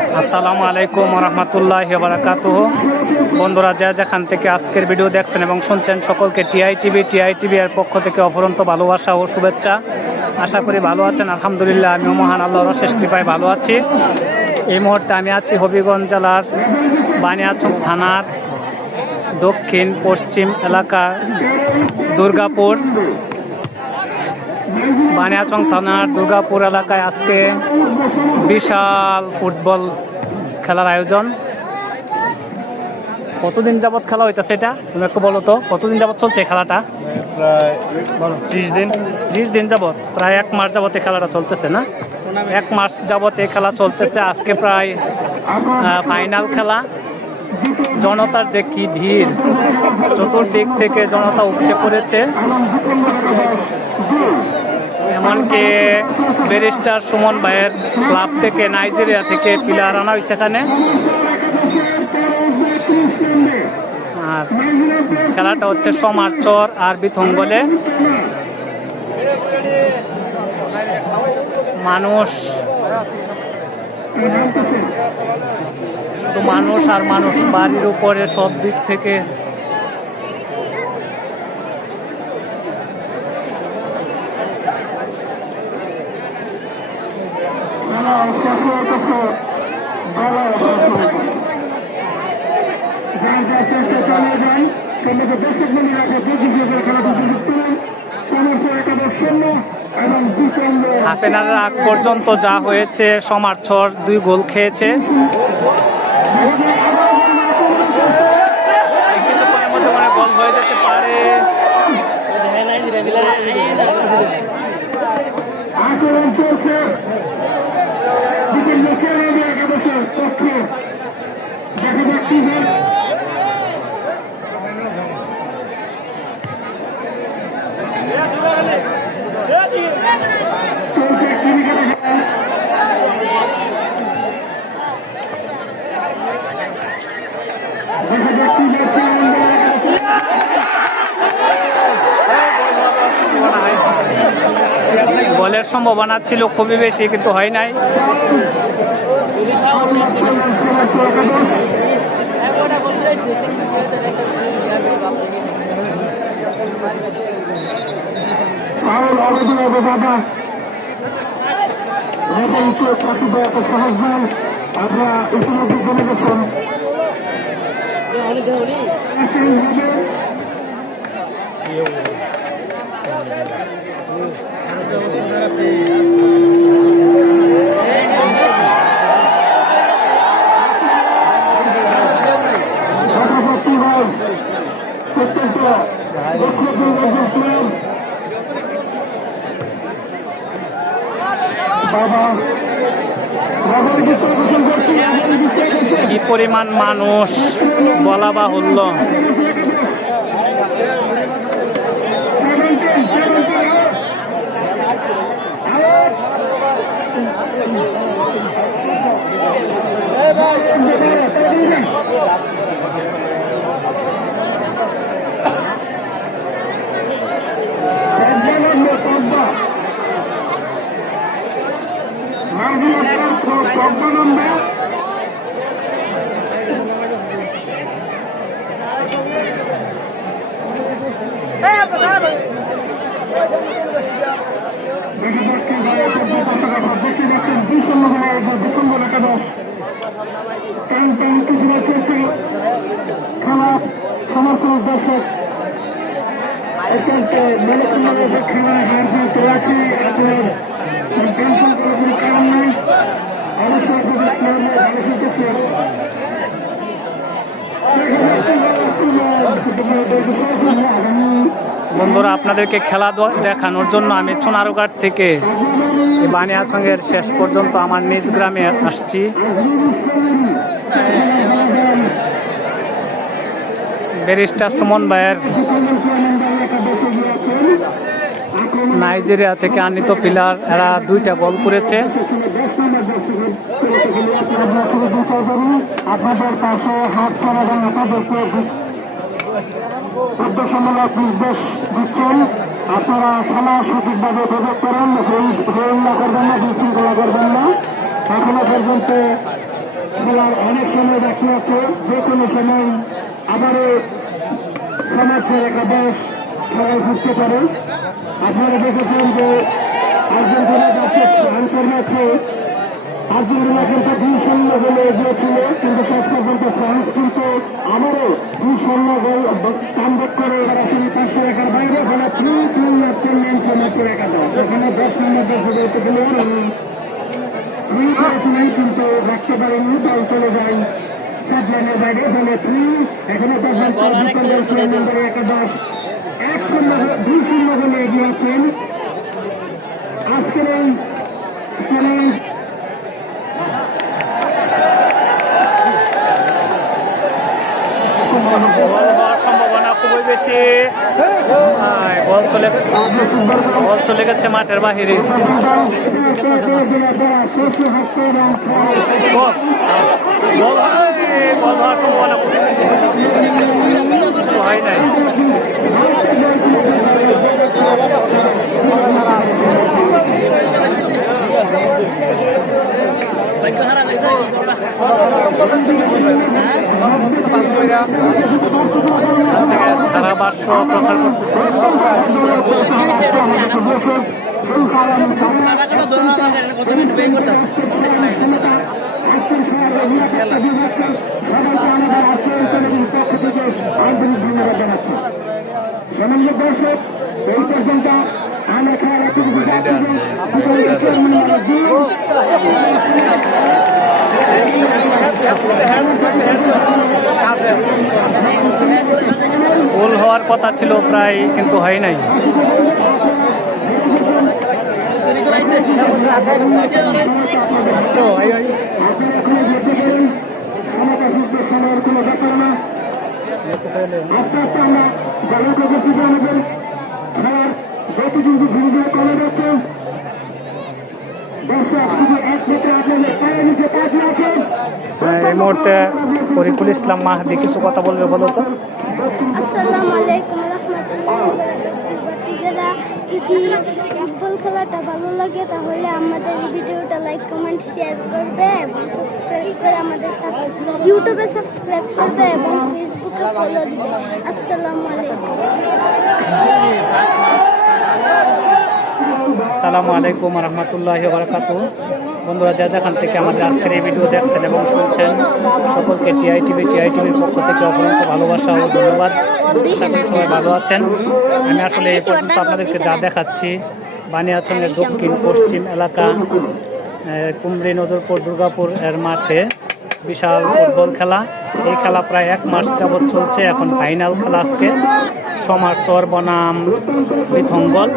আসসালামু আলাইকুম রহমতুল্লাহি ওয়া বারাকাতুহু। বন্ধুরা যা যেখান থেকে আজকের ভিডিও দেখছেন এবং শুনছেন সকলকে টিআইটিভি এর পক্ষ থেকে অফুরন্ত ভালোবাসা ও শুভেচ্ছা। আশা করি ভালো আছেন। আলহামদুলিল্লাহ, আমিও মহান আল্লাহর অশেষ কৃপায় ভালো আছি। এই মুহূর্তে আমি আছি হবিগঞ্জ জেলার বানিয়াচং থানার দক্ষিণ পশ্চিম এলাকা দুর্গাপুর। বানিয়াচং থানার দুর্গাপুর এলাকায় আজকে বিশাল ফুটবল খেলার আয়োজন। কতদিন যাবৎ খেলা হইতেছে এটা তুমি একটু বলো তো, কতদিন যাবৎ চলছে খেলাটা? প্রায় 30 দিন যাবৎ, প্রায় 1 মাস যাবৎ এই খেলাটা চলতেছে না? 1 মাস যাবৎ এই খেলা চলতেছে। আজকে প্রায় ফাইনাল খেলা। জনতার যে কি ভিড়, চতুর্দিক থেকে জনতা উপচে পড়েছে। এমনকি ব্যারিস্টার সুমন ভাইয়ের ক্লাব থেকে নাইজেরিয়া থেকে প্লেয়ার আনা হয়েছে এখানে। আর খেলাটা হচ্ছে সমারচর আর বিথঙ্গলে। মানুষ আর মানুষ, বাড়ির উপরে সব দিক থেকে হাফ এন আওয়ার আগ পর্যন্ত যা হয়েছে, সমারচর 2 গোল খেয়েছে। কিছুক্ষণের মধ্যে মানে গোল হয়ে যেতে পারে। গোলের সম্ভাবনা ছিল খুবই বেশি, কিন্তু হয় নাই। কি পরিমাণ মানুষ বলা বাহুল্য। বন্ধুরা, আপনাদেরকে খেলা দেখানোর জন্য আমি সোনারুঘাট থেকে বানিয়াচংয়ের শেষ পর্যন্ত আমার নিজ গ্রামে আসছি। ব্যারিস্টার সুমন ভাইয়ের নাইজেরিয়া থেকে আনিত প্লেয়ার, এরা 2টা গোল করেছে। উদ্দেশ্যমূলক নির্দেশ দিচ্ছেন, আপনারা খেলা সঠিকভাবে উপভোগ করেন, হইল্লা করবেন না, বিশৃঙ্খলা করবেন না। এখনো পর্যন্ত খেলার অনেক সময় বাকি আছে, যে কোনো সময় আবারও সমাজের একাদশ খেলায় ফিরতে পারে। আপনারা দেখেছেন যে আর্জেন্টিনা ফ্রান্সের ম্যাচে আর্জেন্টিনা কিন্তু 2-0 গোলে এগিয়েছিল, কিন্তু শেষ পর্যন্ত ফ্রান্স কিন্তু আবারও 2-0 গোল কামব্যাক করে সরাসরি 500 একার বাইরে ফলে 3-3 ম্যাচ খেললেন সমাজের একাদশ। এখানে 10 নম্বর দর্শক হতে গেলেও করেছিলেন, কিন্তু রাখতে পারেননি, দল চলে যায় সাবলাইনের বাইরে ফলে 3 এখানে 6 নম্বরে একাদশ 2-0 গোলে এগিয়েছেন। আজকের এই খেলায় গোল হওয়ার সম্ভাবনা খুবই বেশি। বল চলে গেছে মাঠের বাহিরে। গোল হওয়ার সম্ভাবনা খুবই বেশি, হয় নাই। ধারাভাষ্য প্রচার করতেছে। গোল হওয়ার কথা ছিল প্রায়, কিন্তু হয় নাই। এই মুহূর্তে তরিকুল ইসলাম মাহদি কিছু কথা বলবে, বলো তো। আসসালামু আলাইকুম রহমতুল্লাহ। যারা যদি ফুটবল খেলাটা ভালো লাগে তাহলে আমাদের এই ভিডিওটা লাইক কমেন্ট শেয়ার করবে এবং সাবস্ক্রাইব করে আমাদের সাথে ইউটিউবে সাবস্ক্রাইব করবে এবং ফেসবুকে ফলো দিবে। আসসালামু আলাইকুম। আসসালামু আলাইকুম রহমতুল্লাহি ওয়া বারাকাতুহু। বন্ধুরা, যা যেখান থেকে আমাদের আজকের এই ভিডিও দেখছেন এবং শুনছেন, সকলকে টিআইটিভির পক্ষ থেকে অপরন্ত ভালোবাসা ও ধন্যবাদ। আশা করি সবাই ভালো আছেন। আমি আসলে এই পর্যন্ত আপনাদেরকে যা দেখাচ্ছি, বানিয়াচংয়ের দক্ষিণ পশ্চিম এলাকা কুমরি নজরপুর দুর্গাপুর এর মাঠে বিশাল ফুটবল খেলা। এই খেলা প্রায় 1 মাস যাবৎ চলছে। এখন ফাইনাল খেলা আজকে। সমারচর বনাম বিথঙ্গল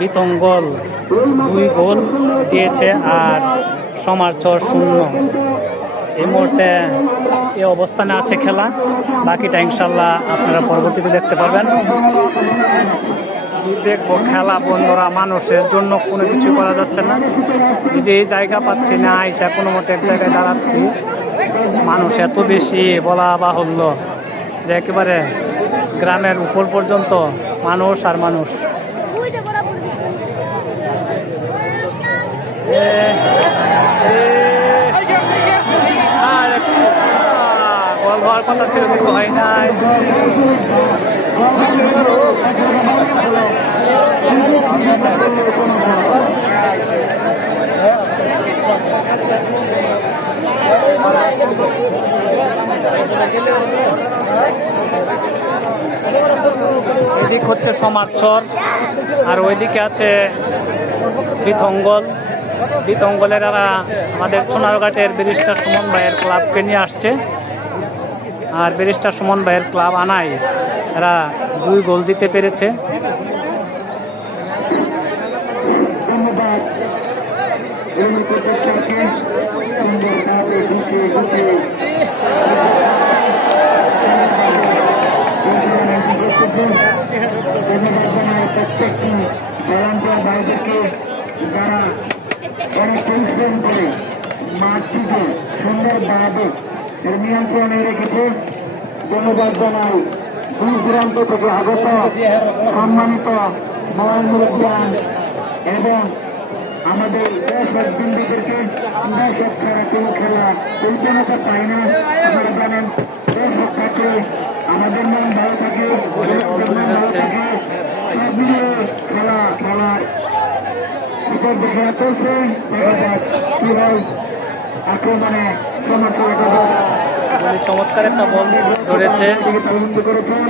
2 গোল দিয়েছে আর সমারচর 0। এই মুহূর্তে এই অবস্থানে আছে খেলা। বাকিটা ইনশাল্লাহ আপনারা পরবর্তীতে দেখতে পারবেন। দেখবো খেলা বন্ধুরা, মানুষের জন্য কোনো কিছু করা যাচ্ছে না। এই যে এই জায়গা পাচ্ছি না, আইসা কোনো মতো এক জায়গায় দাঁড়াচ্ছি। মানুষ এত বেশি বলা বাহুল্য যে একেবারে গ্রামের উপর পর্যন্ত মানুষ আর মানুষ। গোল হওয়ার কথা ছিল কিন্তু হয় নাই। এদিক হচ্ছে সমারচর আর ওইদিকে আছে বিথঙ্গলের আমাদের সোনারঘাটের ব্যারিস্টার সুমন ভাইয়ের ক্লাবকে নিয়ে আসছে। আর ব্যারিস্টার সুমন ভাইয়ের ক্লাব আনায় এরা 2 গোল দিতে পেরেছে। যারা অনেক পরিশ্রম করে মাঠটিকে সুন্দরভাবে নিয়ন্ত্রণে রেখেছে, ধন্যবাদ জানাই। দূর দূরান্ত থেকে আগত সম্মানিত মহানুদ্দান এবং আমাদের দর্শক বিন্দুদেরকে দর্শক ছাড়া কোনো খেলা পরিচালনা পায় না। আপনারা জানেন দর্শক থাকে আমাদের মন ভালো থাকে, সব মিলিয়ে খেলার উপর দেখা চলছে। দেখা যাক কি হয়। আক্রমণে সমর্থন চমৎকার একটা বল ধরেছে। করেছেন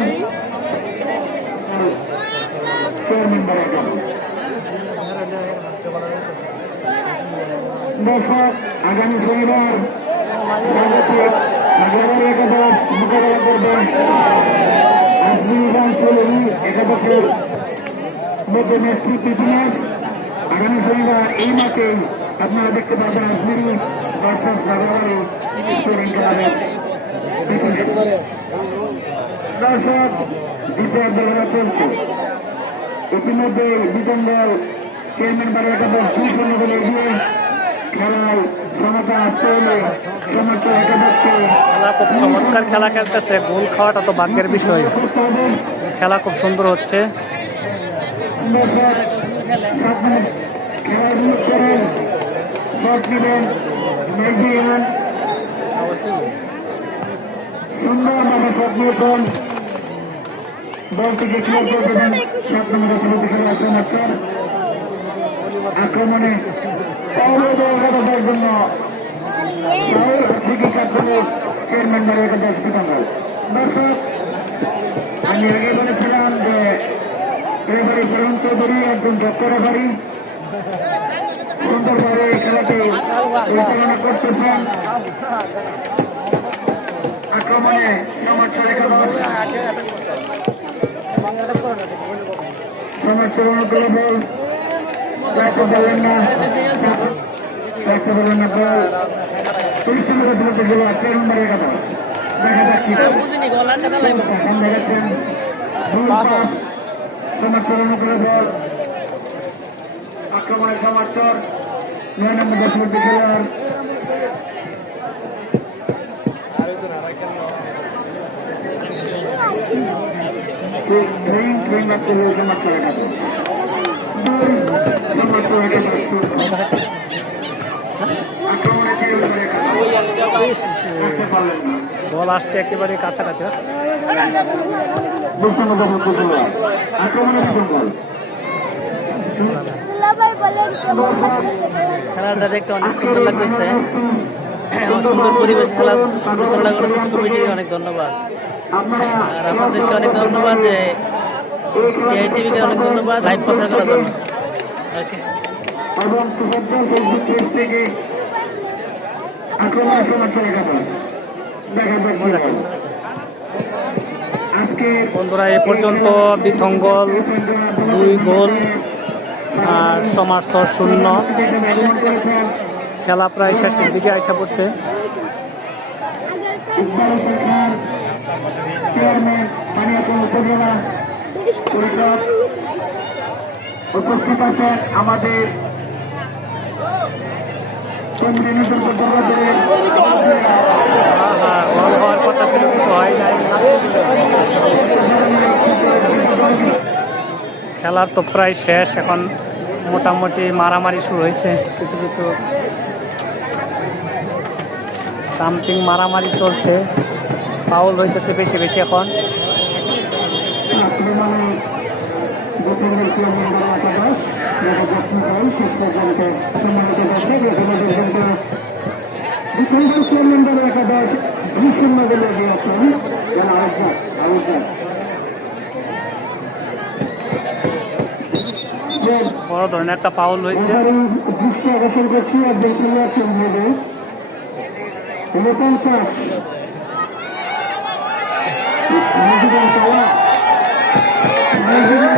দর্শক আগামী শনিবার স্বাগতিক আগামী একাদশ মোকাবেলা করবে আজমিরান চৌধুরী একাদশের মধ্যে নেতৃত্ব ছিলেন। আগামী শনিবার এই মাঠে আপনারা দেখতে পাবেন আজমিরি দর্শক সাগরে দর্শক দ্বিতীয় দলনা চলছে। ইতিমধ্যে বিজন দল চেয়ারম্যান বাড়ি একাদশ 2-0 গোলে এগিয়ে খেলায় সমতা আসতে হলে সমর্থ একাদশকে খেলা খুব চমৎকার খেলা খেলতেছে। গোল খাওয়াটা তো ভাগ্যের বিষয়। করতে হবে। খেলা খুব সুন্দর হচ্ছে। খেলার বিরোধ করেন শট নেবেন নাইজেরিয়ান সুন্দরভাবে শট নিয়েছেন। বলটিকে ক্লিয়ার করে দেবেন 7 নম্বর শুরুতে খেলা আক্রমণ আক্রমণে অবদানের জন্য থেকে চেয়ারম্যান বাড়ি একাদশ বিকাঙ্গাল। দর্শক আমি আগে বলেছিলাম যে রেফারি চরণ চৌধুরী একজন দক্ষ রেফারি সুন্দরভাবে খেলাটি পরিচালনা করতেছেন। আক্রমণে সমর্থন একাদশ সমর্থন অনুকূলে বল রাখতে পারলেন না বল পরিচালনা করতে গেল 4 নম্বর একাদশ। দেখা যাক কি দেখেছেন সমর্থন অনুকূলে বল আক্রমণের সমর্থন 9 নম্বর দশমী খেলার বল আসছে একেবারে কাছাকাছি। খেলাটা দেখতে অনেক সুন্দর লাগতেছে। সুন্দর পরিবেশ খেলা পরিচালনা করতেছে কমিটিকে অনেক ধন্যবাদ। আর আপনাদেরকে অনেক ধন্যবাদ যে টিআই টিভিকে অনেক ধন্যবাদ লাইভ প্রচার করার জন্য। ওকে বন্ধুরা এ পর্যন্ত বিথঙ্গল 2 গোল আর সমার্থ 0। খেলা প্রায় শেষের দিকে আইসা পড়ছে। উপস্থিত আছেন আমাদের গোল হওয়ার কথা ছিল কিন্তু হয় নাই। খেলার তো প্রায় শেষ। এখন মোটামুটি মারামারি শুরু হয়েছে। কিছু কিছু সামথিং মারামারি চলছে। ফাউল হইতেছে বেশি বেশি এখন। বড় ধরনের একটা ফাউল হয়েছে। দৃষ্টি আকর্ষণ করছি আর দেখতে যাচ্ছেন আপনারা দেখছেন নাইজেরিয়ান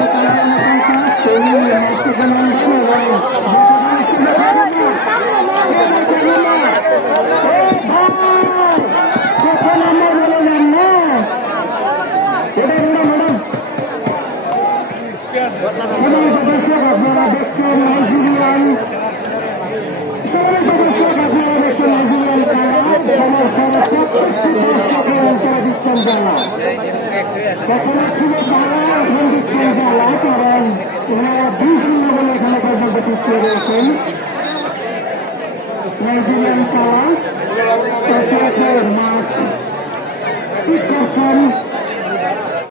কারণ ওনারা 2-0 বলে এখানে পর্যন্ত মধ্যে পিছিয়ে রয়েছেন নাইজেরিয়ান তারা মাছ ঠিক করছেন